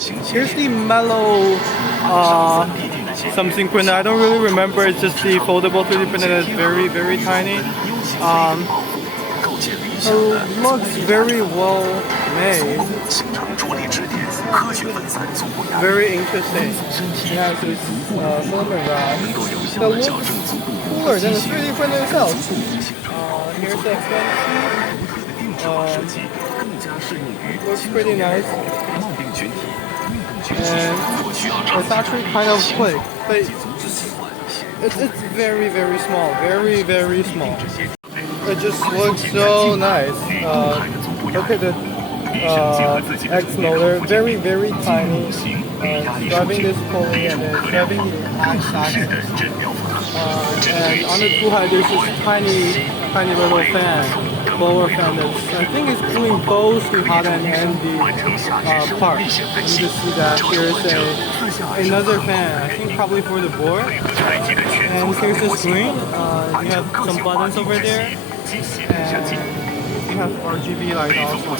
Here's the Mellow something printer. I don't really remember. It's just the foldable 3D printer that's very, very tiny. It looks very well made. Very interesting. It has this filament rod that looks cooler than the 3D printer itself. Here's the expense. Looks pretty nice. And it's actually kind of quick, but it's very, very small. Very, very small. It just looks so nice. Look at the X motor, very, very tiny. Driving this pulley and then driving the axis. And on the tool height, there's this tiny little fan, blower fan that's, I think it's cooling both the hot end and the part. You can see that here's another fan, I think probably for the board. And here's the screen. You have some buttons over there. And you have RGB light also.